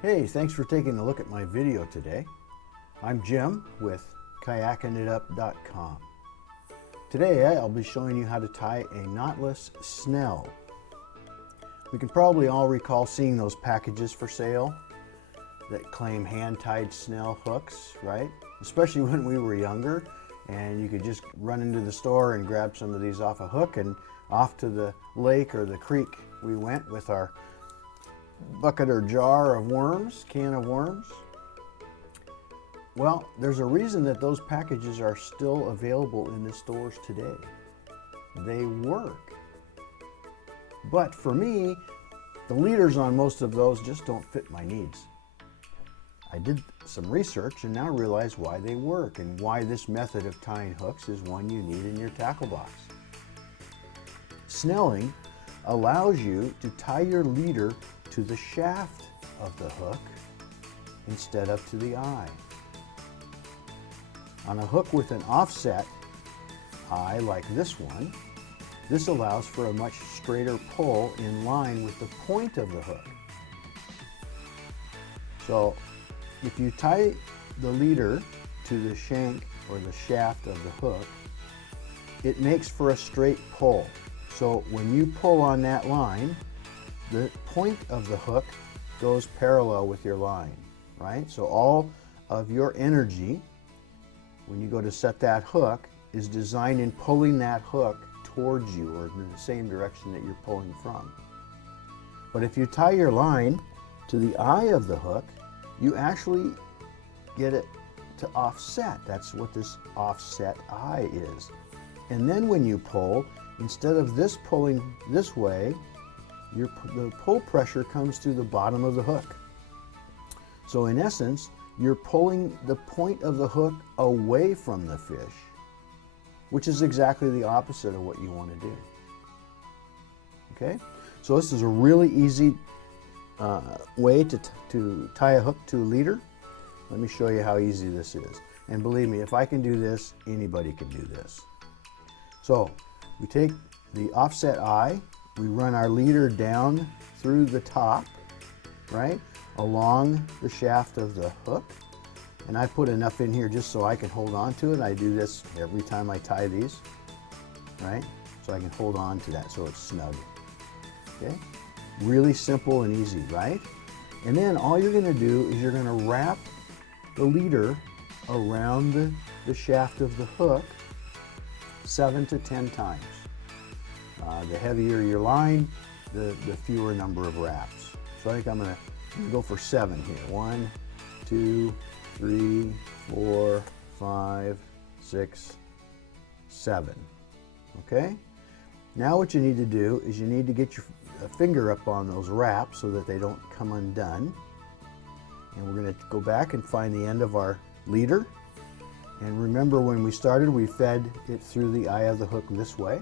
Hey, thanks for taking a look at my video today. I'm Jim with KayakingItUp.com. Today I'll be showing you how to tie a knotless snell. We can probably all recall seeing those packages for sale that claim hand-tied snell hooks, right? Especially when we were younger and you could just run into the store and grab some of these off a hook, and off to the lake or the creek we went with our bucket or jar of worms, can of worms. Well, there's a reason that those packages are still available in the stores today. They work. But for me, the leaders on most of those just don't fit my needs. I did some research and now realize why they work and why this method of tying hooks is one you need in your tackle box. Snelling allows you to tie your leader to the shaft of the hook instead of to the eye. On a hook with an offset eye like this one, this allows for a much straighter pull in line with the point of the hook. So if you tie the leader to the shank or the shaft of the hook, it makes for a straight pull. So when you pull on that line, the point of the hook goes parallel with your line, right? So all of your energy, when you go to set that hook, is designed in pulling that hook towards you or in the same direction that you're pulling from. But if you tie your line to the eye of the hook, you actually get it to offset. That's what this offset eye is. And then when you pull, instead of this pulling this way, the pull pressure comes through the bottom of the hook. So in essence, you're pulling the point of the hook away from the fish, which is exactly the opposite of what you want to do. Okay? So this is a really easy way to tie a hook to a leader. Let me show you how easy this is. And believe me, if I can do this, anybody can do this. So we take the offset eye, we run our leader down through the top, right, along the shaft of the hook. And I put enough in here just so I can hold on to it. I do this every time I tie these, right? So I can hold on to that so it's snug. Okay? Really simple and easy, right? And then all you're gonna do is you're gonna wrap the leader around the shaft of the hook 7 to 10 times. The heavier your line, the fewer number of wraps. So I think I'm gonna go for 7 here. 1, 2, 3, 4, 5, 6, 7. Okay? Now what you need to do is you need to get your finger up on those wraps so that they don't come undone. And we're going to go back and find the end of our leader. And remember, when we started, we fed it through the eye of the hook this way.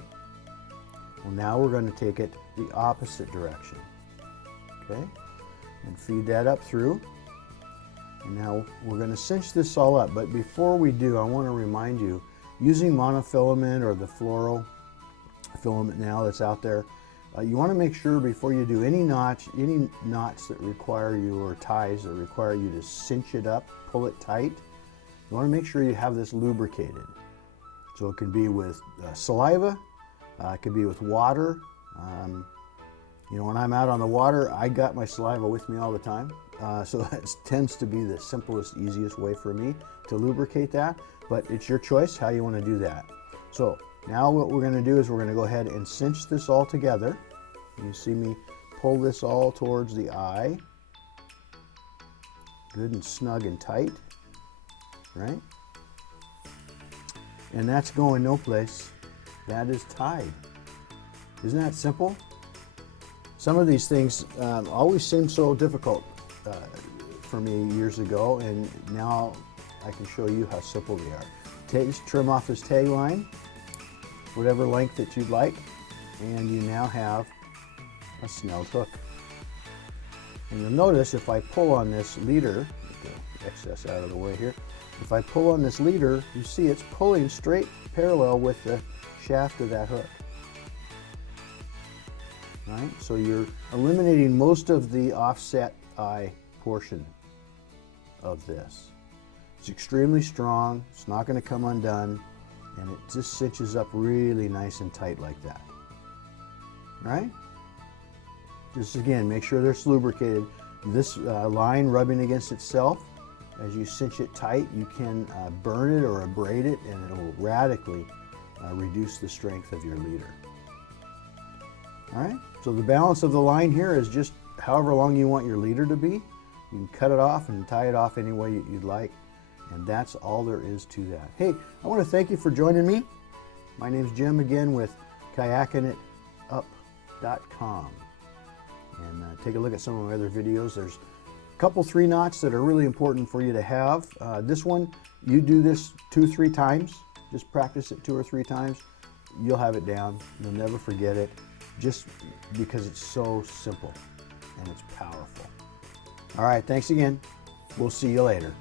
Well, now we're going to take it the opposite direction. Okay? And feed that up through. And now we're going to cinch this all up. But before we do, I want to remind you, using monofilament or the floral filament now that's out there, you want to make sure before you do any knots that require you, or ties that require you to cinch it up, pull it tight, you want to make sure you have this lubricated. So it can be with saliva, it could be with water. You know, when I'm out on the water, I got my saliva with me all the time. So that tends to be the simplest, easiest way for me to lubricate that, but it's your choice how you want to do that. So now what we're going to do is we're going to go ahead and cinch this all together. You see me pull this all towards the eye. Good and snug and tight, right? And that's going no place. That is tied. Isn't that simple? Some of these things always seem so difficult for me years ago, and now I can show you how simple they are. Just trim off this tag line, whatever length that you'd like, and you now have a snelled hook. And you'll notice if I pull on this leader, get the excess out of the way here, if I pull on this leader, you see it's pulling straight parallel with the shaft of that hook. Right? So you're eliminating most of the offset eye portion of this. It's extremely strong, it's not going to come undone, and it just cinches up really nice and tight like that. All right? Just again, make sure they're lubricated. This line rubbing against itself, as you cinch it tight, you can burn it or abrade it, and it will radically reduce the strength of your leader. All right, so the balance of the line here is just however long you want your leader to be. You can cut it off and tie it off any way you'd like, and that's all there is to that. Hey, I want to thank you for joining me. My name's Jim again with KayakingItUp.com. And take a look at some of my other videos. There's a couple 3 knots that are really important for you to have. This one, you do this 2-3 times. Just practice it 2 or 3 times. You'll have it down. You'll never forget it, just because it's so simple and it's powerful. All right, thanks again. We'll see you later.